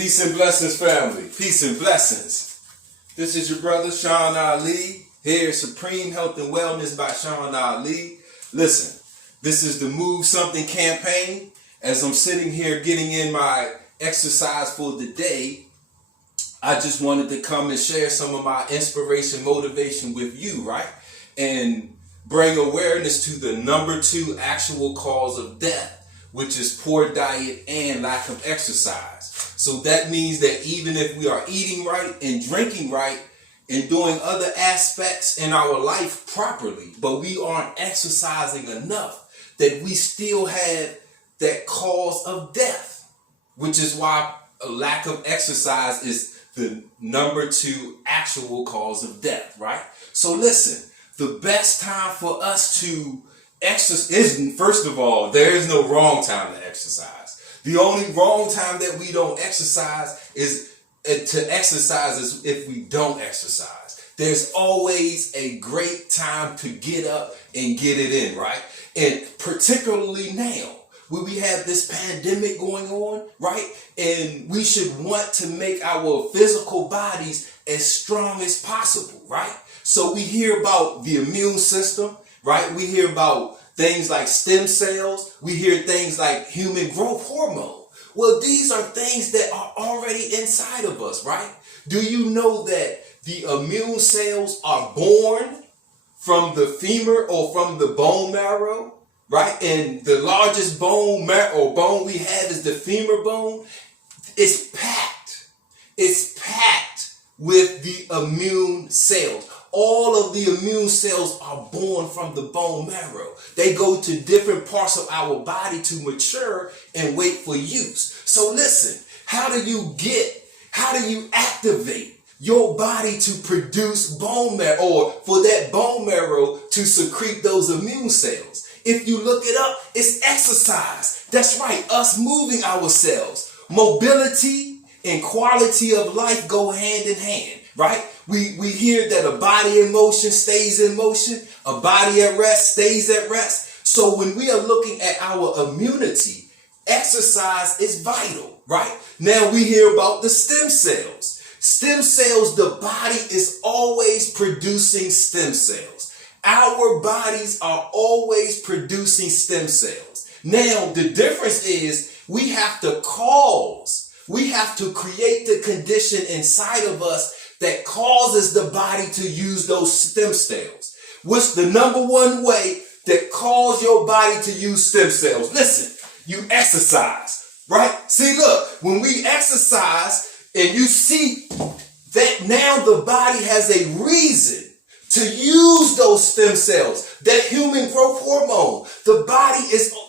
Peace and blessings, family. Peace and blessings. This is your brother, Sean Ali, here at Supreme Health and Wellness by Sean Ali. Listen, this is the Move Something campaign. As I'm sitting here getting in my exercise for the day, I just wanted to come and share some of my inspiration, motivation with you, right? And bring awareness to the number 2 actual cause of death, which is poor diet and lack of exercise. So that means that even if we are eating right and drinking right and doing other aspects in our life properly, but we aren't exercising enough, that we still have that cause of death, which is why a lack of exercise is the number 2 actual cause of death, right? So listen, the best time for us to exercise is, first of all, there is no wrong time to exercise. The only wrong time that we don't exercise is if we don't exercise. There's always a great time to get up and get it in, right? And particularly now, when we have this pandemic going on, right? And we should want to make our physical bodies as strong as possible, right? So we hear about the immune system, right? We hear about things like stem cells. We hear things like human growth hormone. Well, these are things that are already inside of us, right? Do you know that the immune cells are born from the femur or from the bone marrow, right? And the largest bone we have is the femur bone. It's packed with the immune cells. All of the immune cells are born from the bone marrow. They go to different parts of our body to mature and wait for use. So listen, how do you activate your body to produce bone marrow, or for that bone marrow to secrete those immune cells? If you look it up, it's exercise. That's right, us moving ourselves. Mobility and quality of life go hand in hand, right? We hear that a body in motion stays in motion, a body at rest stays at rest. So when we are looking at our immunity, exercise is vital, right? Now we hear about the stem cells. Stem cells, the body is always producing stem cells. Our bodies are always producing stem cells. Now the difference is we have to create the condition inside of us that causes the body to use those stem cells. What's the number 1 way that causes your body to use stem cells? Listen, you exercise, right? See, look, when we exercise and you see that now the body has a reason to use those stem cells, that human growth hormone,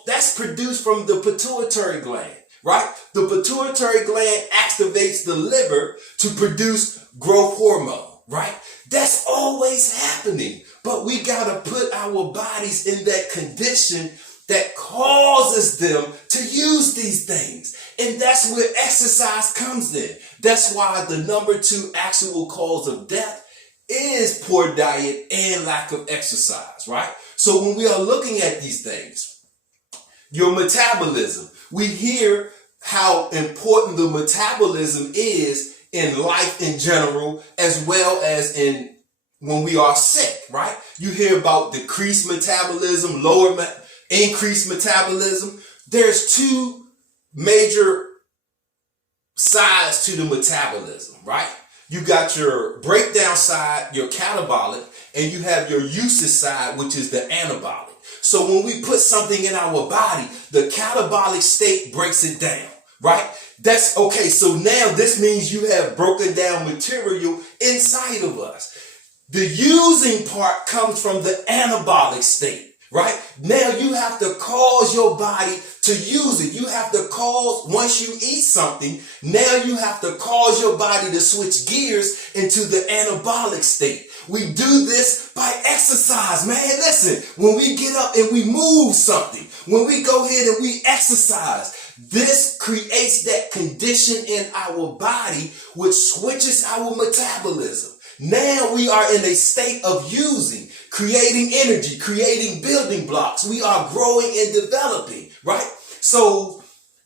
that's produced from the pituitary gland, right? The pituitary gland activates the liver to produce growth hormone, right? That's always happening. But we got to put our bodies in that condition that causes them to use these things. And that's where exercise comes in. That's why the number 2 actual cause of death is poor diet and lack of exercise, right? So when we are looking at these things, your metabolism, we hear how important the metabolism is in life in general, as well as in when we are sick, right? You hear about decreased metabolism, increased metabolism. There's 2 major sides to the metabolism, right? You got your breakdown side, your catabolic, and you have your usage side, which is the anabolic. So when we put something in our body, the catabolic state breaks it down, right? That's okay. So now this means you have broken down material inside of us. The using part comes from the anabolic state, right? Now you have to cause your body to use it. You have to once you eat something, now you have to cause your body to switch gears into the anabolic state. We do this by exercise, man. Listen, when we get up and we move something, when we go ahead and we exercise, this creates that condition in our body which switches our metabolism. Now we are in a state of using, creating energy, creating building blocks. We are growing and developing, right? So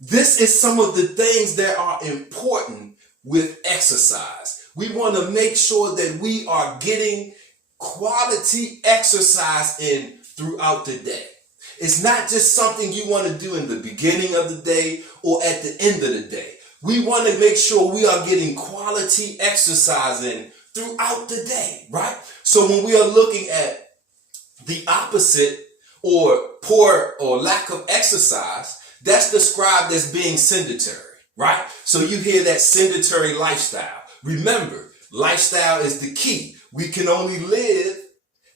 This is some of the things that are important with exercise. We want to make sure that we are getting quality exercise in throughout the day. It's not just something you want to do in the beginning of the day or at the end of the day. We want to make sure we are getting quality exercise in throughout the day, right? So when we are looking at the opposite or poor or lack of exercise, that's described as being sedentary, right? So you hear that sedentary lifestyle. Remember, lifestyle is the key. We can only live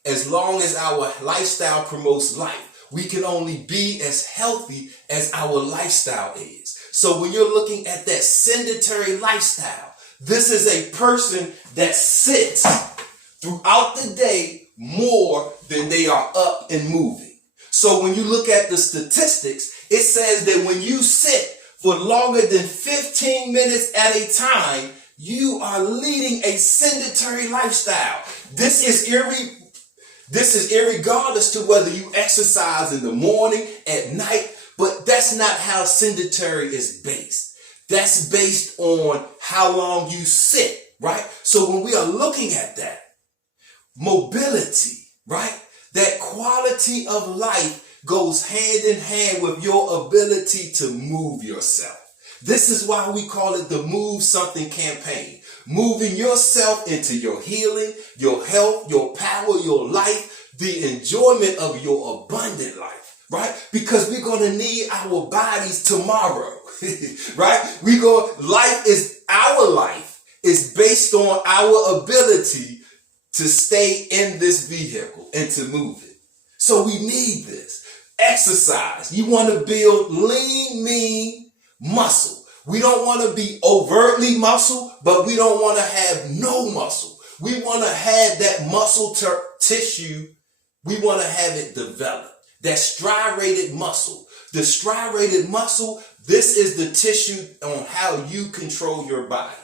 as long as our lifestyle promotes life. We can only be as healthy as our lifestyle is. So when you're looking at that sedentary lifestyle, this is a person that sits throughout the day more than they are up and moving. So when you look at the statistics, it says that when you sit for longer than 15 minutes at a time, you are leading a sedentary lifestyle. This is irregardless to whether you exercise in the morning, at night, but that's not how sedentary is based. That's based on how long you sit, right? So when we are looking at that, mobility, right? That quality of life goes hand in hand with your ability to move yourself. This is why we call it the Move Something campaign. Moving yourself into your healing, your health, your power, your life, the enjoyment of your abundant life, right? Because we're going to need our bodies tomorrow, right? Our life is based on our ability to stay in this vehicle and to move it. So we need this. Exercise. You want to build lean, mean muscle. We don't want to be overtly muscle, but we don't want to have no muscle. We want to have that muscle tissue. We want to have it develop. That striated muscle. The striated muscle, this is the tissue on how you control your body.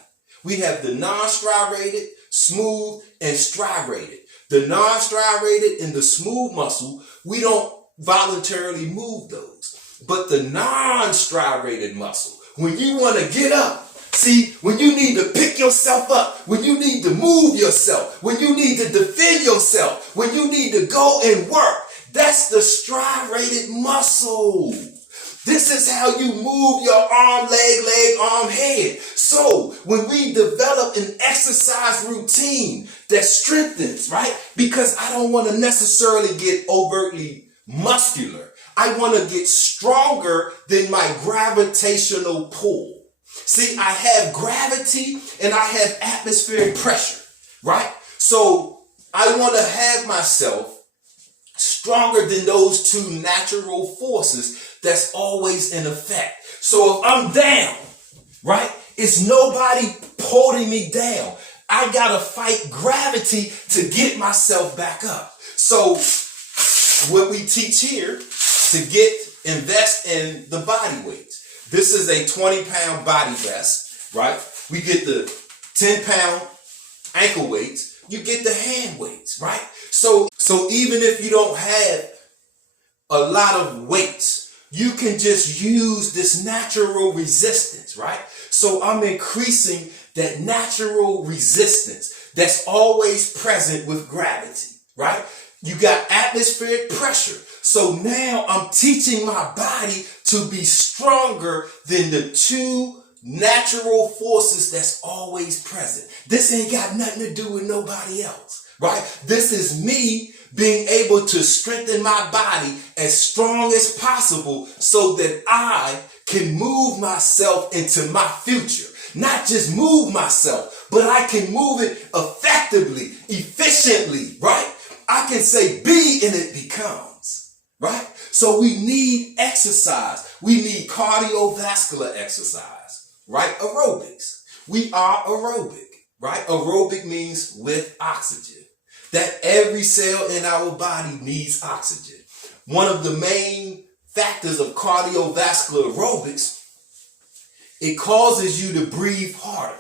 We have the non-striated, smooth, and striated. The non-striated and the smooth muscle, we don't voluntarily move those. But the non-striated muscle, when you want to get up, see, when you need to pick yourself up, when you need to move yourself, when you need to defend yourself, when you need to go and work, that's the striated muscle. This is how you move your arm, leg, arm, head. So when we develop an exercise routine that strengthens, right? Because I don't want to necessarily get overtly muscular. I want to get stronger than my gravitational pull. See, I have gravity and I have atmospheric pressure, right? So I want to have myself stronger than those two natural forces that's always in effect. So if I'm down, right, it's nobody holding me down. I gotta fight gravity to get myself back up. So what we teach here to invest in the body weights. This is a 20-pound body vest, right? We get the 10-pound ankle weights. You get the hand weights, right? So even if you don't have a lot of weights, you can just use this natural resistance, right? So I'm increasing that natural resistance that's always present with gravity, right? You got atmospheric pressure. So now I'm teaching my body to be stronger than the two natural forces that's always present. This ain't got nothing to do with nobody else, right? This is me being able to strengthen my body as strong as possible so that I can move myself into my future. Not just move myself, but I can move it effectively, efficiently, right? I can say be and it becomes, right? So we need exercise. We need cardiovascular exercise, right? Aerobics. We are aerobic, right? Aerobic means with oxygen. That every cell in our body needs oxygen. One of the main factors of cardiovascular aerobics, it causes you to breathe harder,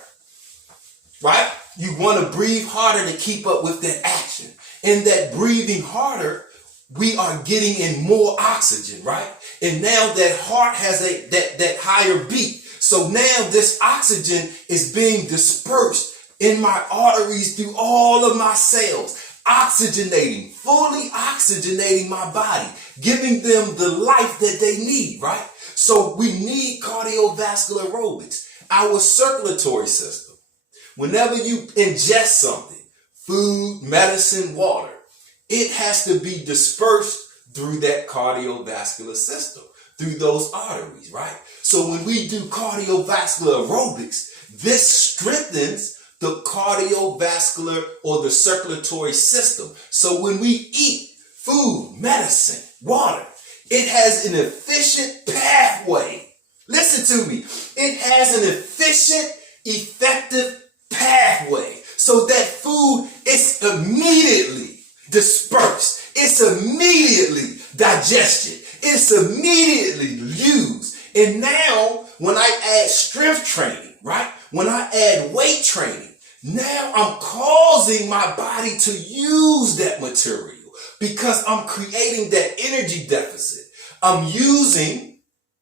right? You want to breathe harder to keep up with that action. And that breathing harder we are getting in more oxygen, right? And now that heart has that higher beat. So now this oxygen is being dispersed in my arteries through all of my cells, oxygenating, fully oxygenating my body, giving them the life that they need, right? So we need cardiovascular aerobics, our circulatory system. Whenever you ingest something, food, medicine, water, it has to be dispersed through that cardiovascular system, through those arteries, right? So when we do cardiovascular aerobics, this strengthens the cardiovascular or the circulatory system. So when we eat food, medicine, water, it has an efficient pathway. Listen to me. It has an efficient, effective pathway. So that food is immediately dispersed. It's immediately digested. It's immediately used. And now when I add strength training, right? When I add weight training, now I'm causing my body to use that material because I'm creating that energy deficit. I'm using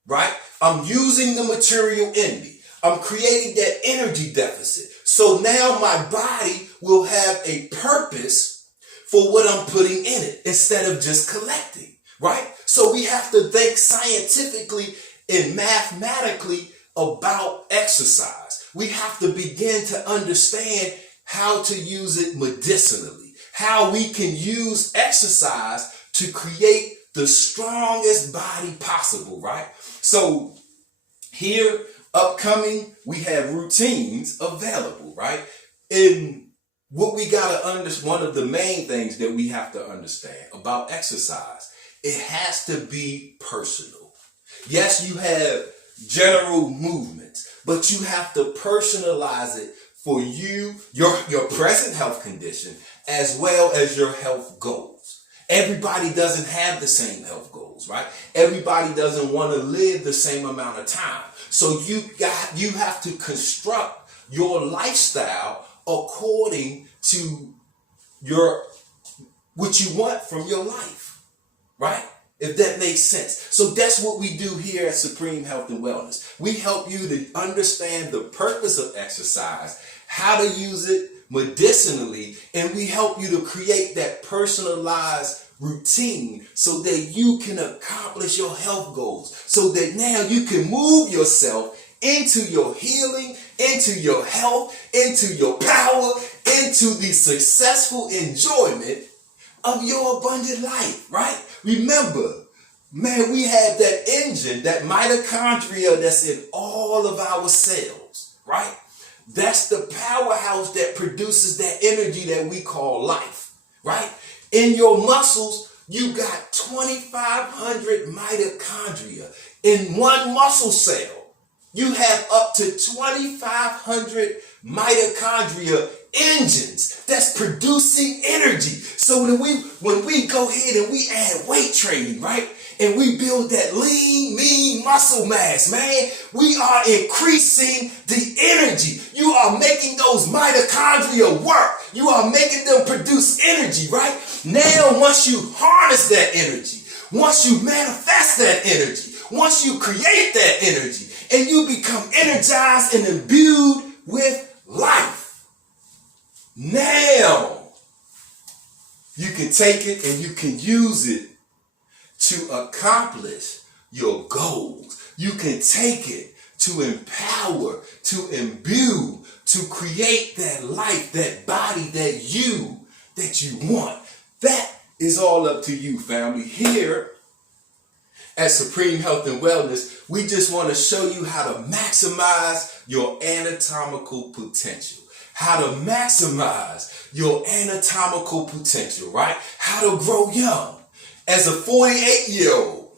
the material in me. I'm creating that energy deficit. So now my body will have a purpose for what I'm putting in it instead of just collecting, right? So we have to think scientifically and mathematically about exercise. We have to begin to understand how to use it medicinally, how we can use exercise to create the strongest body possible, right? So here, upcoming, we have routines available, right? And what we got to understand, one of the main things that we have to understand about exercise, it has to be personal. Yes, you have general movements, but you have to personalize it for you, your present health condition, as well as your health goals. Everybody doesn't have the same health goals, right? Everybody doesn't want to live the same amount of time. So you have to construct your lifestyle according to what you want from your life, right? If that makes sense. So that's what we do here at Supreme Health and Wellness. We help you to understand the purpose of exercise, how to use it medicinally, and we help you to create that personalized routine so that you can accomplish your health goals, so that now you can move yourself into your healing, into your health, into your power, into the successful enjoyment of your abundant life, right? Remember, man, we have that engine, that mitochondria that's in all of our cells, right? That's the powerhouse that produces that energy that we call life, right? In your muscles, you got 2,500 mitochondria in one muscle cell. You have up to 2,500 mitochondria engines that's producing energy. So when we go ahead and we add weight training, right? And we build that lean, mean muscle mass, man, we are increasing the energy. You are making those mitochondria work. You are making them produce energy, right? Now, once you harness that energy, once you manifest that energy, once you create that energy, and you become energized and imbued with life, now you can take it and you can use it to accomplish your goals. You can take it to empower, to imbue, to create that life, that body that you want. That is all up to you, family. Here at Supreme Health and Wellness, we just want to show you how to maximize your anatomical potential. How to maximize your anatomical potential, right? How to grow young. As a 48-year-old,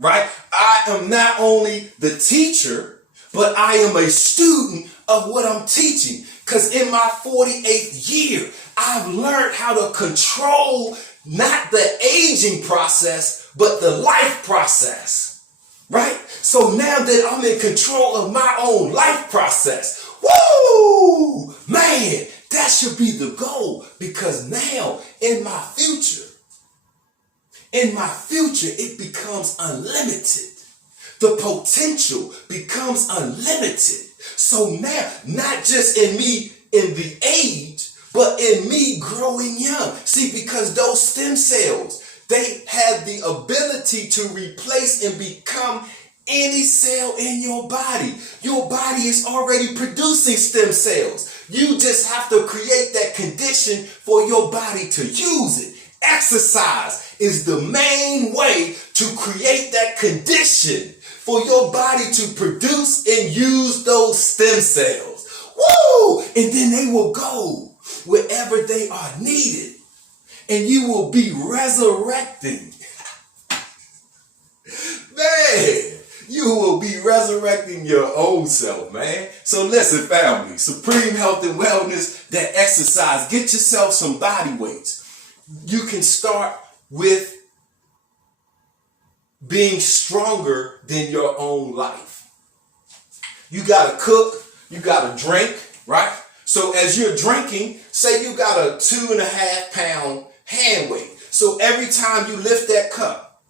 right? I am not only the teacher, but I am a student of what I'm teaching. Because in my 48th year, I've learned how to control not the aging process, but the life process, right? So now that I'm in control of my own life process, woo, man, that should be the goal, because now in my future, In my future, it becomes unlimited. The potential becomes unlimited. So now, not just in me in the age, but in me growing young. See, because those stem cells, they have the ability to replace and become any cell in your body. Your body is already producing stem cells. You just have to create that condition for your body to use it. Exercise is the main way to create that condition for your body to produce and use those stem cells. Woo! And then they will go wherever they are needed. And you will be resurrecting. Man, you will be resurrecting your own self, man. So listen, family, Supreme Health and Wellness, that exercise, get yourself some body weights. You can start with being stronger than your own life. You gotta cook, you gotta drink, right? So as you're drinking, say you got a 2.5 pound hand weight. So every time you lift that cup,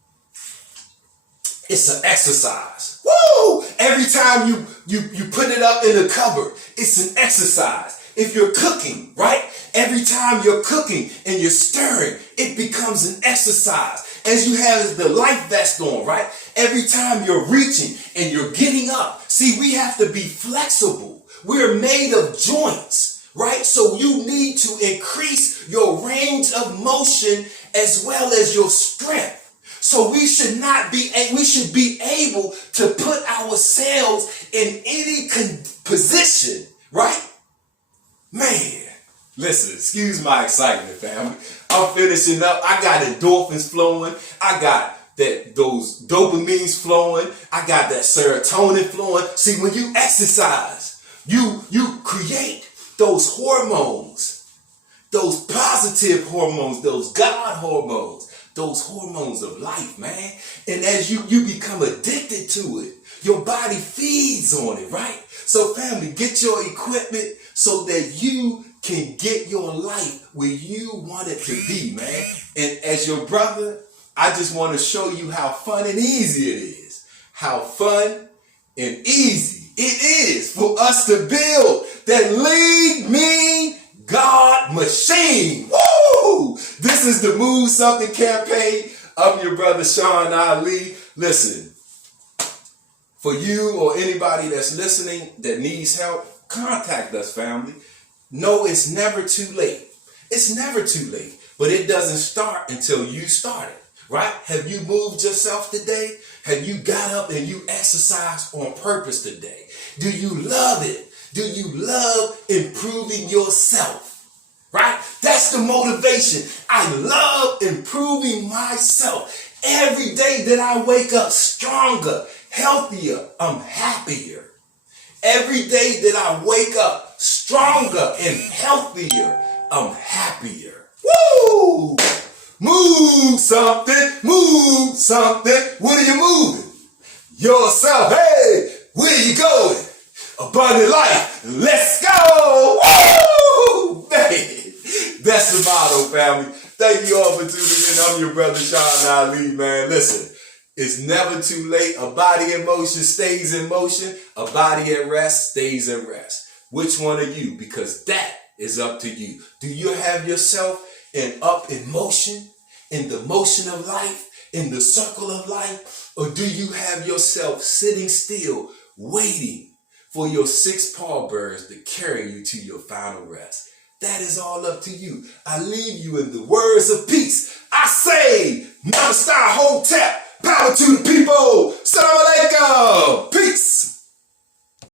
it's an exercise. Woo! Every time you put it up in the cupboard, it's an exercise. If you're cooking, right? Every time you're cooking and you're stirring, it becomes an exercise. As you have the life vest on, right? Every time you're reaching and you're getting up. See, we have to be flexible. We're made of joints, right? So you need to increase your range of motion as well as your strength. So we should be able to put ourselves in any position, right? Man, listen, excuse my excitement, family. I'm finishing up. I got endorphins flowing. I got those dopamines flowing. I got that serotonin flowing. See, when you exercise, you create those hormones, those positive hormones, those God hormones, those hormones of life, man. And as you become addicted to it, your body feeds on it, right? So family, get your equipment so that you can get your life where you want it to be, man. And as your brother, I just want to show you how fun and easy it is. How fun and easy it is for us to build that Lead Me God machine. Woo! This is the Move Something campaign. I'm your brother, Sean Ali. Listen, for you or anybody that's listening that needs help, contact us, family. No, it's never too late. It's never too late, but it doesn't start until you start it, right? Have you moved yourself today? Have you got up and you exercised on purpose today? Do you love it? Do you love improving yourself? Right? That's the motivation. I love improving myself. Every day that I wake up stronger, healthier, I'm happier. Every day that I wake up stronger and healthier, I'm happier. Woo! Move something, move something. What are you moving? Yourself. Hey, where you going? Abundant life. Let's go. Woo! Man. That's the motto, family. Thank you all for tuning in. I'm your brother, Sean Ali, man. Listen, it's never too late. A body in motion stays in motion. A body at rest stays at rest. Which one are you? Because that is up to you. Do you have yourself up in motion, in the motion of life, in the circle of life? Or do you have yourself sitting still, waiting for your 6 pallbearers to carry you to your final rest? That is all up to you. I leave you in the words of peace. I say, Namaste Hotel.